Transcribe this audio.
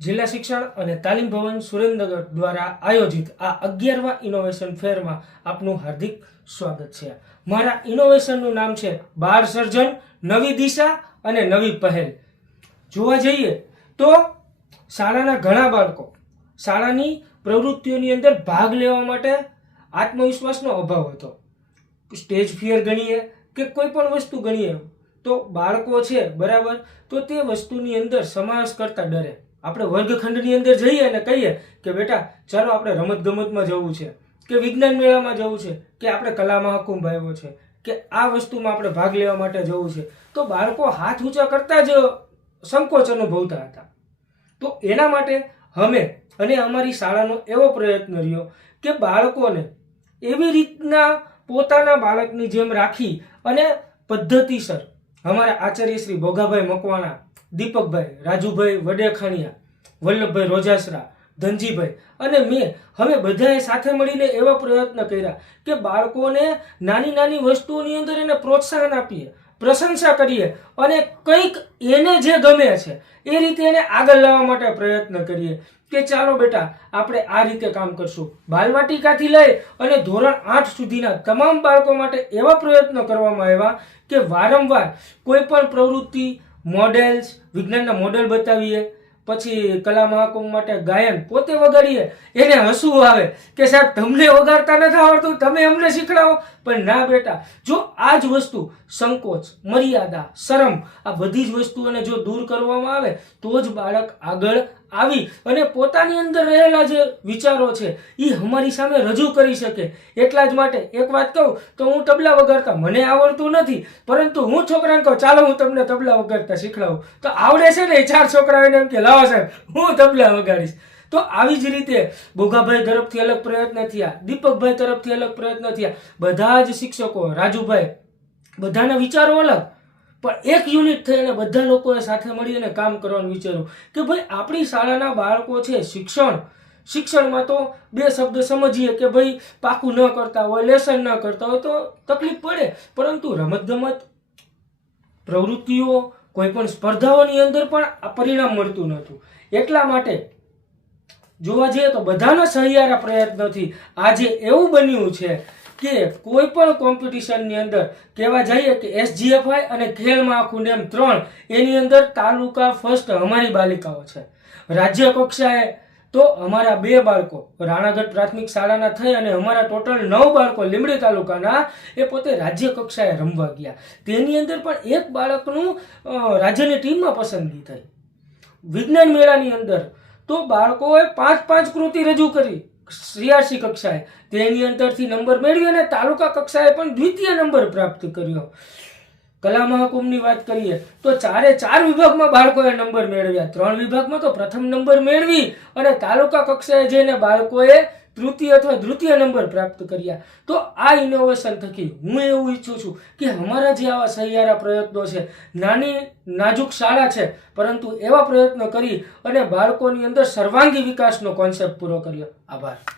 જિલ્લા શિક્ષણ અને તાલીમ ભવન સુરેન્દ્રનગર દ્વારા આયોજિત આ 11વા ઇનોવેશન ફેરમાં આપનું હાર્દિક સ્વાગત છે। મારા ઇનોવેશનનું નામ છે બાળ સર્જન, નવી દિશા અને નવી પહેલ। જોવા જઈએ તો શાળાના ઘણા બાળકો શાળાની પ્રવૃત્તિઓની અંદર ભાગ લેવા માટે આત્મવિશ્વાસનો અભાવ હતો। સ્ટેજ ફિયર ગણીએ કે કોઈ પણ વસ્તુ ગણીએ તો બાળકો છે બરાબર, તો તે વસ્તુની અંદર સમાવેશ કરતા ડરે। આપણે વર્ગખંડની અંદર જઈએ અને કહીએ કે બેટા ચાલો આપણે રમત ગમતમાં જવું છે, કે વિજ્ઞાન મેળામાં જવું છે, કે આપણે કલા મહાકુંભ આવ્યો છે, કે આ વસ્તુમાં આપણે ભાગ લેવા માટે જવું છે, તો બાળકો હાથ ઊંચા કરતા જ સંકોચ અનુભવતા હતા। તો એના માટે અમે અને અમારી શાળાનો એવો પ્રયત્ન રહ્યો કે બાળકોને એવી રીતના પોતાના બાળકની જેમ રાખી અને પદ્ધતિસર અમારા આચાર્ય શ્રી ભોગાભાઈ મકવાણા, દીપકભાઈ, રાજુભાઈ વડેખાણીયા, વલ્લભભાઈ રોજાસરા, ધનજીભાઈ અને મેં હવે બધાએ સાથે મળીને એવા પ્રયત્ન કર્યા કે બાળકોને નાની નાની વસ્તુઓની અંદર એને પ્રોત્સાહન આપીએ, પ્રશંસા કરીએ અને કંઈક એને જે ગમે છે એ રીતે એને આગળ લાવવા માટે પ્રયત્ન કરીએ કે ચાલો બેટા આપણે આ રીતે કામ કરશું। બાલવાટિકાથી લઈ અને ધોરણ 8 સુધીના તમામ બાળકો માટે એવા પ્રયત્નો કરવામાં આવ્યા કે વારંવાર કોઈ પણ પ્રવૃત્તિ, મોડેલ્સ, વિજ્ઞાનના મોડેલ બતાવીએ, પછી કલા મહાકુંભ માટે ગાયન પોતે વગાડીએ, એને હસવું આવે કે સાહેબ તમને વગાડતા નથી આવડતું, તમે અમને શીખડાવો। પણ ના બેટા, જો આ જ વસ્તુ સંકોચ, મર્યાદા, શરમ આ બધી જ વસ્તુઓને જો દૂર કરવામાં આવે તો જ બાળક આગળ આવી અને પોતાની અંદર રહેલા જે વિચારો છે એ અમારી સામે રજૂ કરી શકે। એટલા જ માટે એક વાત કહું તો હું તબલા વગાડતા મને આવડતું નથી, પરંતુ હું છોકરાને કહું ચાલો હું તમને તબલા વગાડતા શીખડાવું, તો આવડે છે ને 4 છોકરાઓને એમ કે લાવો સાહેબ હું તબલા વગાડીશ। તો આવી જ રીતે ભોગાભાઈ તરફથી અલગ પ્રયત્ન થયા, દીપકભાઈ તરફથી અલગ પ્રયત્ન થયા, બધા જ શિક્ષકો, રાજુભાઈ, બધાના વિચારો અલગ, પણ એક યુનિટ થઈને બધા લોકોએ સાથે મળીને કામ કરવાનું વિચાર્યું કે ભાઈ આપણી શાળાના બાળકો છે શિક્ષણમાં તો 2 શબ્દ સમજીએ કે ભાઈ પાકું ન કરતા હોય, લેસન ન કરતા હોય તો તકલીફ પડે, પરંતુ રમતગમત પ્રવૃત્તિઓ, કોઈ પણ સ્પર્ધાઓની અંદર પણ આ પરિણામ મળતું નહોતું। એટલા માટે જોવા જઈએ તો બધાના સહિયારા પ્રયત્નોથી આજે એવું બન્યું છે કે કોઈ પણ કોમ્પિટિશનની અંદર કહેવા જઈએ કે SGFI અને ખેલ મહાકુંભ એમ 3 એની અંદર તાલુકા ફર્સ્ટ અમારી બાલિકાઓ છે। રાજ્ય કક્ષાએ તો અમારા 2 બાળકો રાણાગઢ પ્રાથમિક શાળાના થઈ અને અમારા ટોટલ 9 બાળકો લીંબડી તાલુકાના એ પોતે રાજ્ય કક્ષાએ રમવા ગયા। તેની અંદર પણ એક બાળકનું રાજ્યની ટીમમાં પસંદગી થઈ। વિજ્ઞાન મેળાની અંદર તો બાળકોએ 5 કૃતિ રજૂ કરી CRC કક્ષાએ, તેની અંદરથી નંબર મેળવી અને તાલુકા કક્ષાએ પણ દ્વિતીય નંબર પ્રાપ્ત કર્યો। કલા મહાકુંભની વાત કરીએ તો 4 વિભાગમાં બાળકોએ નંબર મેળવ્યા, 3 વિભાગમાં તો પ્રથમ નંબર મેળવી અને તાલુકા કક્ષાએ જઈને બાળકોએ તૃતીય અથવા દ્વિતીય નંબર પ્રાપ્ત કર્યા। તો આ ઇનોવેશન થકી હું એવું ઈચ્છું છું કે અમારા જે આવા સહિયારા પ્રયત્નો છે, નાની નાજુક શાળા છે પરંતુ એવા પ્રયત્નો કરી અને બાળકોની અંદર સર્વાંગી વિકાસનો કોન્સેપ્ટ પૂરો કર્યો। આભાર।